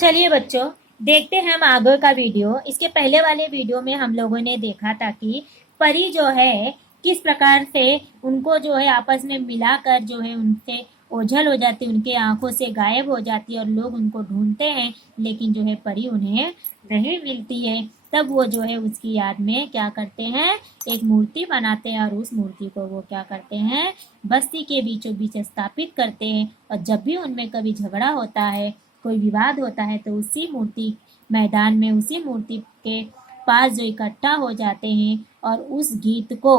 चलिए बच्चों, देखते हैं हम आगे का वीडियो। इसके पहले वाले वीडियो में हम लोगों ने देखा था कि परी जो है किस प्रकार से उनको जो है आपस में मिलाकर जो है उनसे ओझल हो जाती, उनके आंखों से गायब हो जाती और लोग उनको ढूंढते हैं, लेकिन जो है परी उन्हें नहीं मिलती है। तब वो जो है उसकी याद में क्या करते हैं, एक मूर्ति बनाते हैं और उस मूर्ति को वो क्या करते हैं, बस्ती के बीचों बीच स्थापित करते हैं। और जब भी उनमें कभी झगड़ा होता है, कोई विवाद होता है, तो उसी मूर्ति मैदान में उसी मूर्ति के पास जो इकट्ठा हो जाते हैं और उस गीत को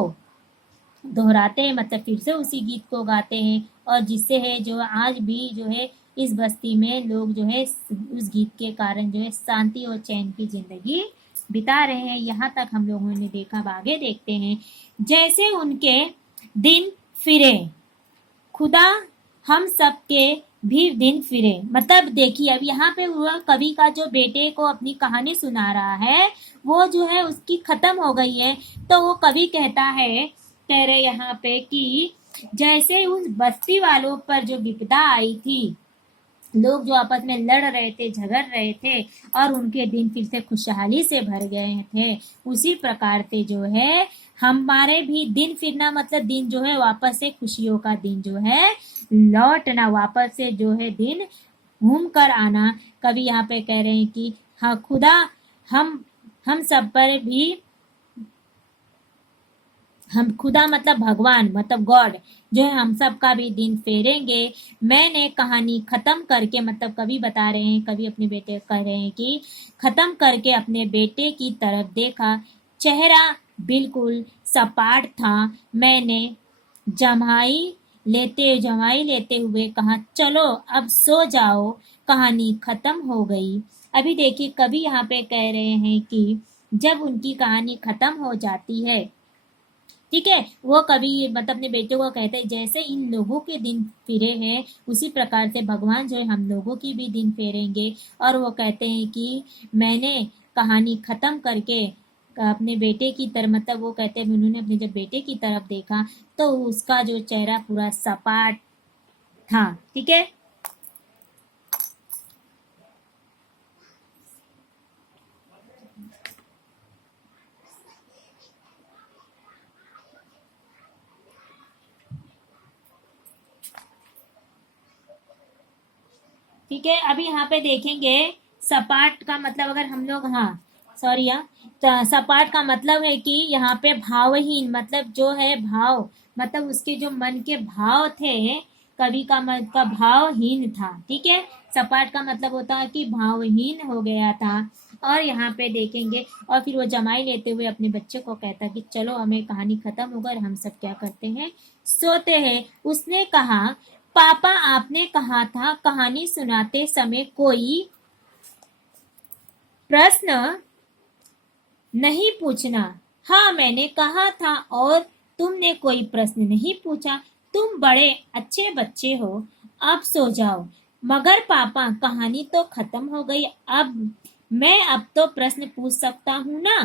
दोहराते हैं, मतलब फिर से उसी गीत को गाते हैं। और जिससे है जो आज भी जो है इस बस्ती में लोग जो है उस गीत के कारण जो है शांति और चैन की जिंदगी बिता रहे हैं। यहाँ तक हम लोगों ने देखा। अब आगे देखते हैं। जैसे उनके दिन फिरे खुदा हम सब के भी दिन फिरे। मतलब देखिए, अब यहाँ पे हुआ कवि का जो बेटे को अपनी कहानी सुना रहा है वो जो है उसकी खत्म हो गई है। तो वो कवि कहता है, कह रहे यहाँ पे कि जैसे उस बस्ती वालों पर जो विपदा आई थी, लोग जो आपस में लड़ रहे थे, झगड़ रहे थे और उनके दिन फिर से खुशहाली से भर गए थे, उसी प्रकार से जो है हमारे भी दिन फिरना, मतलब दिन जो है वापस से खुशियों का दिन जो है लौटना, वापस से जो है दिन घूम कर आना। कभी यहाँ पे कह रहे हैं कि हाँ खुदा हम सब पर भी, हम खुदा मतलब भगवान मतलब गॉड जो है हम सब का भी दिन फेरेंगे। मैंने कहानी खत्म करके, मतलब कवि बता रहे हैं, कवि अपने बेटे कह रहे हैं कि खत्म करके अपने बेटे की तरफ देखा, चेहरा बिल्कुल सपाट था। मैंने जमाई लेते हुए कहा, चलो अब सो जाओ, कहानी खत्म हो गई। अभी देखिए कवि यहाँ पे कह रहे हैं कि जब उनकी कहानी खत्म हो जाती है, ठीक है, वो कभी मतलब अपने बेटे को कहते हैं जैसे इन लोगों के दिन फिरे हैं उसी प्रकार से भगवान जो है हम लोगों की भी दिन फेरेंगे। और वो कहते हैं कि मैंने कहानी खत्म करके अपने बेटे की तरफ, मतलब वो कहते हैं उन्होंने अपने जब बेटे की तरफ देखा तो उसका जो चेहरा पूरा सपाट था। ठीक है, ठीक है। अभी यहाँ पे देखेंगे सपाट का मतलब, अगर हम लोग, हाँ सॉरी, हाँ, तो सपाट का मतलब है कि यहाँ पे भावहीन, मतलब जो है भाव, मतलब उसके जो मन के भाव थे, कवि का मन का भावहीन था। ठीक है, सपाट का मतलब होता है कि भावहीन हो गया था। और यहाँ पे देखेंगे, और फिर वो जमाई लेते हुए अपने बच्चे को कहता कि चलो हमें कहानी खत्म हो गई, हम सब क्या करते हैं, सोते हैं। उसने कहा, पापा आपने कहा था कहानी सुनाते समय कोई प्रश्न नहीं पूछना। हाँ मैंने कहा था और तुमने कोई प्रश्न नहीं पूछा। तुम बड़े अच्छे बच्चे हो, अब सो जाओ। मगर पापा कहानी तो खत्म हो गई, अब तो प्रश्न पूछ सकता हूँ ना।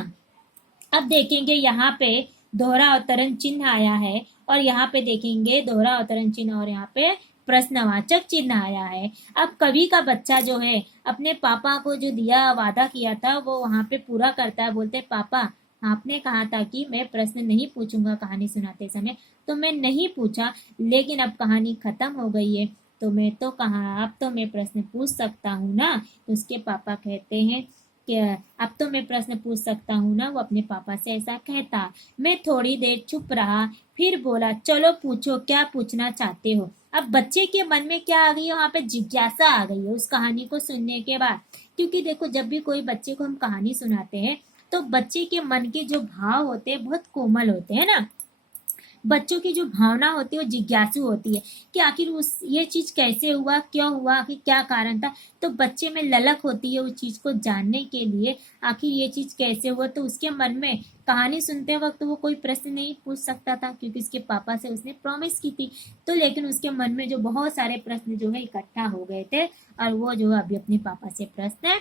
अब देखेंगे यहाँ पे दोहरा अवतरण चिन्ह आया है, और यहाँ पे देखेंगे दोहरा अवतरण चिन्ह और यहाँ पे प्रश्नवाचक चिन्ह आया है। अब कवि का बच्चा जो है अपने पापा को जो दिया वादा किया था वो वहां पे पूरा करता है। बोलते पापा आपने कहा था कि मैं प्रश्न नहीं पूछूंगा कहानी सुनाते समय, तो मैं नहीं पूछा, लेकिन अब कहानी खत्म हो गई है तो मैं तो कहा अब तो मैं प्रश्न पूछ सकता हूँ ना। तो उसके पापा कहते हैं कि अब तो मैं प्रश्न पूछ सकता हूँ ना। वो अपने पापा से ऐसा कहता। मैं थोड़ी देर चुप रहा, फिर बोला, चलो पूछो क्या पूछना चाहते हो। अब बच्चे के मन में क्या आ गई है, वहां पे जिज्ञासा आ गई है उस कहानी को सुनने के बाद। क्योंकि देखो जब भी कोई बच्चे को हम कहानी सुनाते हैं तो बच्चे के मन के जो भाव होते हैं बहुत कोमल होते हैं ना। बच्चों की जो भावना होती है वो जिज्ञासु होती है कि आखिर उस ये चीज कैसे हुआ, क्यों हुआ, आखिर क्या कारण था। तो बच्चे में ललक होती है उस चीज को जानने के लिए, आखिर ये चीज कैसे हुआ। तो उसके मन में कहानी सुनते वक्त वो कोई प्रश्न नहीं पूछ सकता था क्योंकि उसके पापा से उसने प्रॉमिस की थी। तो लेकिन उसके मन में जो बहुत सारे प्रश्न जो है इकट्ठा हो गए थे, और वो जो है अभी अपने पापा से प्रश्न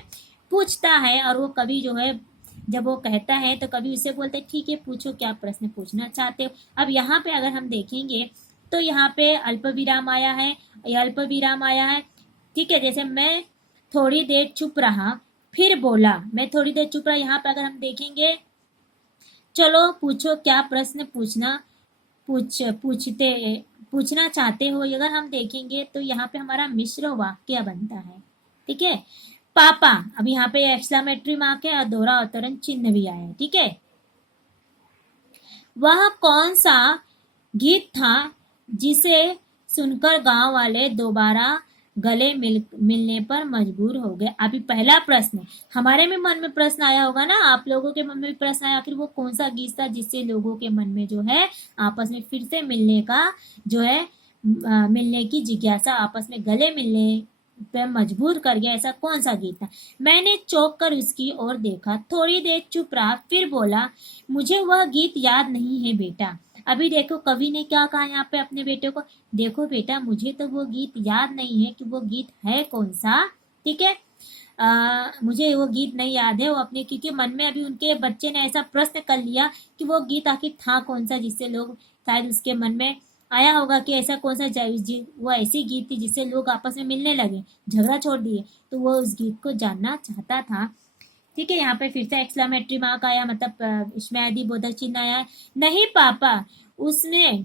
पूछता है। और वो कभी जो है जब वो कहता है तो कभी उसे बोलते ठीक है पूछो क्या प्रश्न पूछना चाहते हो। अब यहाँ पे अगर हम देखेंगे तो यहाँ पे अल्प विराम आया है, यह अल्प विराम आया है। ठीक है, जैसे मैं थोड़ी देर चुप रहा, फिर बोला। मैं थोड़ी देर चुप रहा, यहाँ पर अगर हम देखेंगे, चलो पूछो क्या प्रश्न पूछते पूछना चाहते हो। अगर हम देखेंगे तो यहाँ पे हमारा मिश्र वाक्य बनता है। ठीक है, पापा, अब यहाँ पे एक्सक्लेमेटरी मार्क है और दोहरा अवतरण चिन्ह भी आया है। ठीक है, वह कौन सा गीत था जिसे सुनकर गांव वाले दोबारा गले मिलने पर मजबूर हो गए। अभी पहला प्रश्न, हमारे में मन में प्रश्न आया होगा ना, आप लोगों के मन में भी प्रश्न आया, आखिर वो कौन सा गीत था जिससे लोगों के मन में जो है आपस में फिर से मिलने का जो है मिलने की जिज्ञासा, आपस में गले मिलने पे मजबूर कर गया, ऐसा कौन सा गीत था। मैंने चौंक कर उसकी ओर देखा, थोड़ी देर चुप रहा, फिर बोला, मुझे वह गीत याद नहीं है बेटा। अभी देखो कवि ने क्या कहा यहाँ पे अपने बेटे को, देखो बेटा मुझे तो वो गीत याद नहीं है कि वो गीत है कौन सा। ठीक है, मुझे वो गीत नहीं याद है, वो अपने, क्योंकि मन में अभी उनके बच्चे ने ऐसा प्रश्न कर लिया कि वो गीत आखिर था कौन सा, जिससे लोग शायद उसके मन में आया होगा कि ऐसा कौन सा वो ऐसी गीत थी जिससे लोग आपस में मिलने लगे, झगड़ा छोड़ दिए, तो वो उस गीत को जानना चाहता था। ठीक है, यहाँ पे फिर से एक्सक्लेमेटरी मार्क आया, मतलब इसमें आदि बोधक चिन्ह आया। नहीं पापा, उसने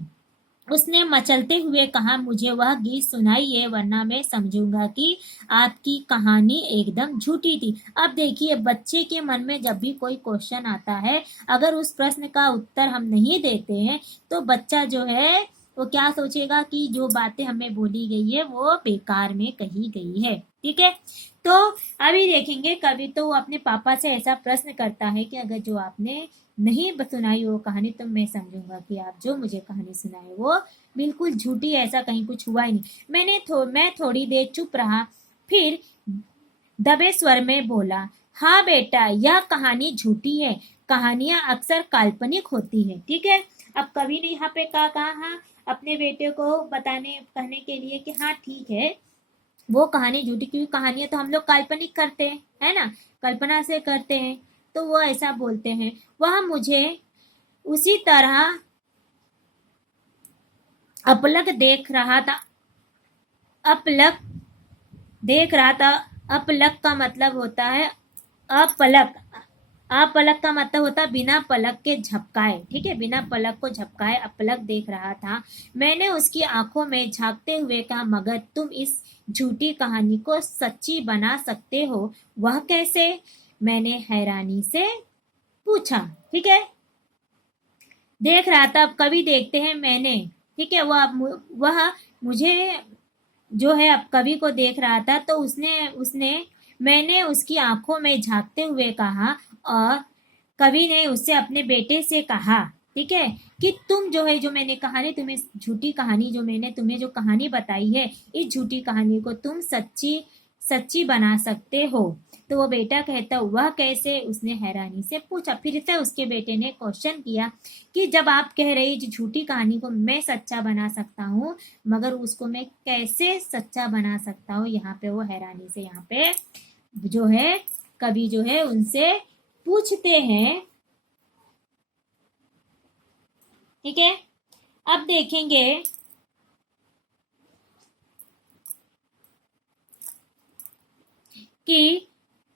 उसने मचलते हुए कहा, मुझे वह गीत सुनाइए वरना मैं समझूंगा कि आपकी कहानी एकदम झूठी थी। अब देखिए बच्चे के मन में जब भी कोई क्वेश्चन आता है, अगर उस प्रश्न का उत्तर हम नहीं देते हैं तो बच्चा जो है वो क्या सोचेगा कि जो बातें हमें बोली गई है वो बेकार में कही गई है। ठीक है, तो अभी देखेंगे कवि तो वो अपने पापा से ऐसा प्रश्न करता है कि अगर जो आपने नहीं सुनाई वो कहानी तो मैं समझूंगा कि आप जो मुझे कहानी सुनाए वो बिल्कुल झूठी है, ऐसा कहीं कुछ हुआ ही नहीं। मैं थोड़ी देर चुप रहा, फिर दबे स्वर में बोला, हाँ बेटा यह कहानी झूठी है, कहानियां अक्सर काल्पनिक होती है। ठीक है, अब कवि ने यहाँ पे क्या कहा अपने बेटे को कहने के लिए कि हाँ ठीक है वो कहानी झूठी, क्योंकि कहानियां तो हम लोग काल्पनिक करते हैं, है ना, कल्पना से करते हैं, तो वो ऐसा बोलते हैं। वह मुझे उसी तरह अपलक देख रहा था, अपलक देख रहा था। अपलक का मतलब होता है अपलक, अपलक का मतलब होता है बिना पलक के झपकाए। ठीक है, बिना पलक को झपकाए अपलक देख रहा था। मैंने उसकी आंखों में झांकते हुए कहा, मगर तुम इस झूठी कहानी को सच्ची बना सकते हो, वह कैसे? मैंने हैरानी से पूछा। ठीक है, देख रहा था, अब कवि देखते हैं मैंने, ठीक है, वह मुझे जो है अब कवि को देख रहा था, तो उसने उसने मैंने उसकी आंखों में झांकते हुए कहा, और कवि ने उससे अपने बेटे से कहा, ठीक है, कि तुम जो है जो मैंने कहानी तुम्हें झूठी कहानी जो मैंने तुम्हें जो कहानी बताई है, इस झूठी कहानी को तुम सच्ची सच्ची बना सकते हो। तो वो बेटा कहता वह कैसे, उसने हैरानी से पूछा। फिर से उसके बेटे ने क्वेश्चन किया कि जब आप कह रही झूठी कहानी को मैं सच्चा बना सकता हूँ, मगर उसको मैं कैसे सच्चा बना सकता हूँ। यहाँ पे वो हैरानी से यहाँ पे जो है कवि जो है उनसे पूछते हैं। ठीक है, अब देखेंगे कि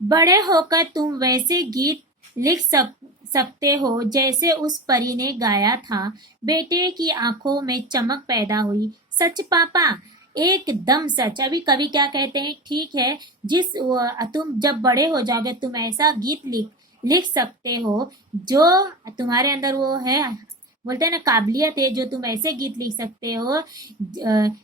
बड़े होकर तुम वैसे गीत लिख सकते हो जैसे उस परी ने गाया था। बेटे की आंखों में चमक पैदा हुई। सच पापा, एकदम सच। अभी कवि क्या कहते हैं, ठीक है, तुम जब बड़े हो जाओगे तुम ऐसा गीत लिख सकते हो जो तुम्हारे अंदर वो है, बोलते हैं ना काबिलियत है, जो तुम ऐसे गीत लिख सकते हो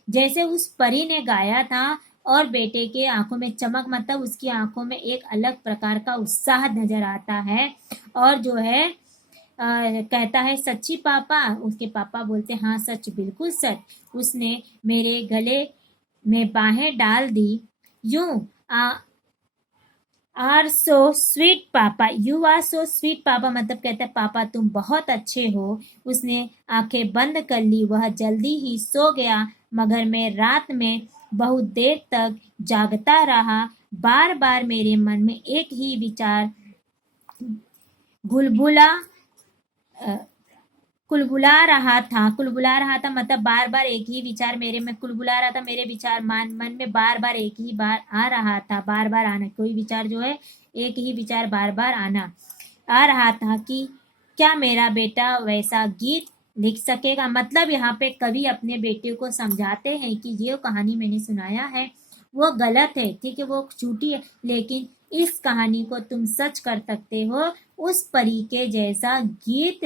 जैसे उस परी ने गाया था। और बेटे के आंखों में चमक मतलब उसकी आंखों में एक अलग प्रकार का उत्साह नजर आता है। और जो है कहता है सच्ची पापा, उसके पापा बोलते हाँ सच, बिल्कुल सच। उसने मेरे गले में बाहें डाल दी। यूं आर सो स्वीट पापा, यू आर सो स्वीट पापा मतलब कहता है पापा तुम बहुत अच्छे हो। उसने आंखें बंद कर ली। वह जल्दी ही सो गया, मगर मैं रात में बहुत देर तक जागता रहा। बार बार मेरे मन में एक ही विचार घुलबुला कुलबुला रहा था मतलब बार बार एक ही विचार मेरे में कुलबुला रहा था, मेरे विचार मन में बार बार एक ही बार आ रहा था, बार बार आना, कोई विचार जो है एक ही विचार बार बार आ रहा था कि क्या मेरा बेटा वैसा गीत लिख सकेगा। मतलब यहाँ पे कवि अपने बेटे को समझाते हैं कि ये कहानी मैंने सुनाया है वो गलत है, ठीक है, वो झूठी है, लेकिन इस कहानी को तुम सच कर सकते हो उस परी के जैसा गीत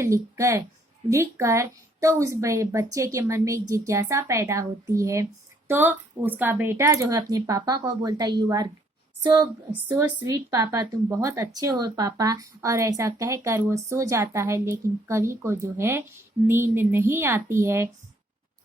लिखकर। तो उस बच्चे के मन में एक जिज्ञासा पैदा होती है। तो उसका बेटा जो है अपने पापा को बोलता है, यू आर सो स्वीट पापा, तुम बहुत अच्छे हो पापा, और ऐसा कहकर वो सो जाता है। लेकिन कवि को जो है नींद नहीं आती है।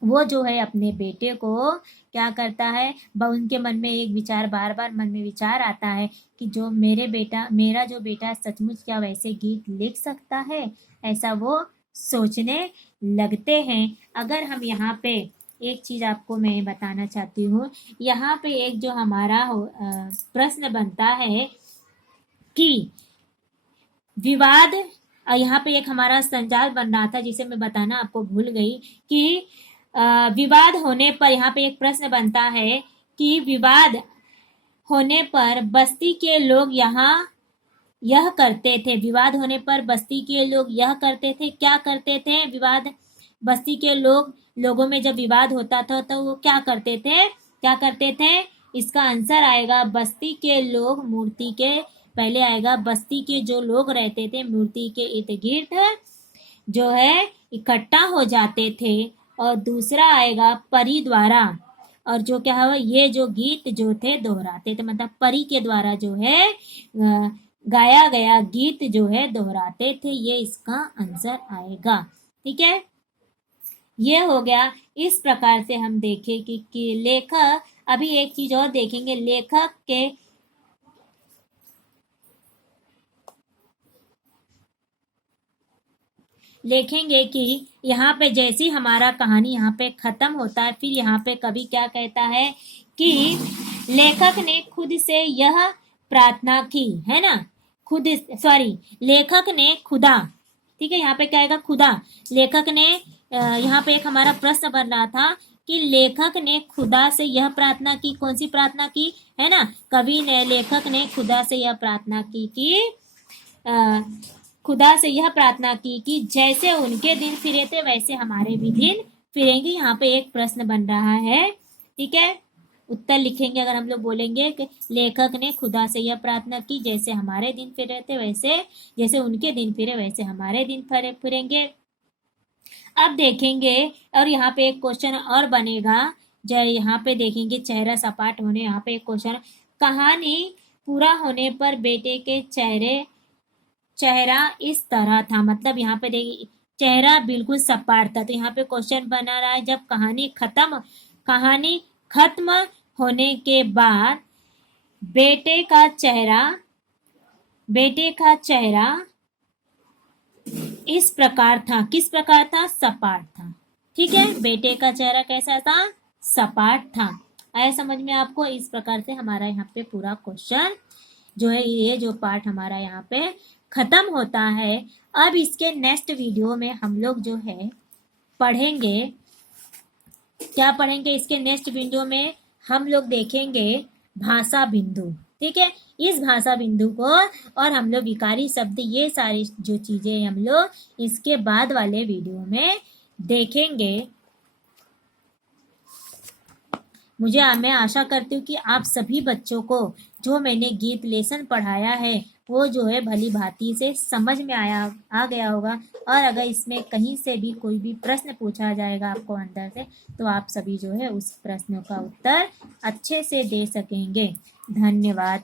वो जो है अपने बेटे को क्या करता है, उनके मन में एक विचार बार बार मन में विचार आता है कि जो मेरा जो बेटा सचमुच क्या वैसे गीत लिख सकता है, ऐसा वो सोचने लगते हैं। अगर हम यहाँ पे एक चीज आपको मैं बताना चाहती हूँ, यहाँ पे एक जो हमारा प्रश्न बनता है कि विवाद, यहाँ पे एक हमारा संजाल बन रहा था जिसे मैं बताना आपको भूल गई कि विवाद होने पर यहाँ पे एक प्रश्न बनता है कि विवाद होने पर बस्ती के लोग यह करते थे, विवाद होने पर बस्ती के लोग यह करते थे, क्या करते थे विवाद, बस्ती के लोगों में जब विवाद होता था तो वो क्या करते थे। इसका आंसर आएगा बस्ती के लोग मूर्ति के, पहले आएगा बस्ती के जो लोग रहते थे मूर्ति के इर्द गिर्द जो है इकट्ठा हो जाते थे, और दूसरा आएगा परी द्वारा, और जो क्या है ये जो गीत जो थे दोहराते थे, मतलब परी के द्वारा जो है गाया गया गीत जो है दोहराते थे, ये इसका आंसर आएगा। ठीक है, ये हो गया। इस प्रकार से हम देखें कि लेखक, अभी एक चीज और देखेंगे, लेखक के लिखेंगे कि यहाँ पे जैसी हमारा कहानी यहाँ पे खत्म होता है, फिर यहाँ पे कवि क्या कहता है कि लेखक ने खुद से यह प्रार्थना की, है ना, लेखक ने खुदा, ठीक है, यहाँ पे क्या आएगा खुदा, लेखक ने यहाँ पे एक हमारा प्रश्न बन रहा था कि लेखक ने खुदा से यह प्रार्थना की, कौन सी प्रार्थना की, है ना, लेखक ने खुदा से यह प्रार्थना की कि खुदा से यह प्रार्थना की कि जैसे उनके दिन फिरे थे वैसे हमारे भी दिन फिरेंगे। यहाँ पे एक प्रश्न बन रहा है, ठीक है, उत्तर लिखेंगे अगर हम लोग बोलेंगे कि लेखक ने खुदा से यह प्रार्थना की जैसे हमारे दिन फिरे थे वैसे, जैसे उनके दिन फिरे वैसे हमारे दिन फिरेंगे। अब देखेंगे, और यहाँ पे एक क्वेश्चन और बनेगा, जो यहाँ पे देखेंगे चेहरा सपाट होने, यहाँ पे एक क्वेश्चन, कहानी पूरा होने पर बेटे के चेहरा इस तरह था, मतलब यहाँ पे देखिए चेहरा बिल्कुल सपाट था। तो यहाँ पे क्वेश्चन बना रहा है जब कहानी खत्म होने के बाद बेटे का चेहरा इस प्रकार था, किस प्रकार था, सपाट था। ठीक है, बेटे का चेहरा कैसा था, सपाट था। आया समझ में आपको। इस प्रकार से हमारा यहाँ पे पूरा क्वेश्चन जो है, ये जो पार्ट हमारा यहाँ पे खत्म होता है। अब इसके नेक्स्ट वीडियो में हम लोग जो है पढ़ेंगे, क्या पढ़ेंगे, इसके नेक्स्ट वीडियो में हम लोग देखेंगे भाषा बिंदु। ठीक है, इस भाषा बिंदु को और हम लोग विकारी शब्द, ये सारी जो चीजें हम लोग इसके बाद वाले वीडियो में देखेंगे। मैं आशा करती हूँ कि आप सभी बच्चों को जो मैंने गीत लेसन पढ़ाया है वो जो है भली भांति से समझ में आ गया होगा, और अगर इसमें कहीं से भी कोई भी प्रश्न पूछा जाएगा आपको अंदर से, तो आप सभी जो है उस प्रश्नों का उत्तर अच्छे से दे सकेंगे। धन्यवाद।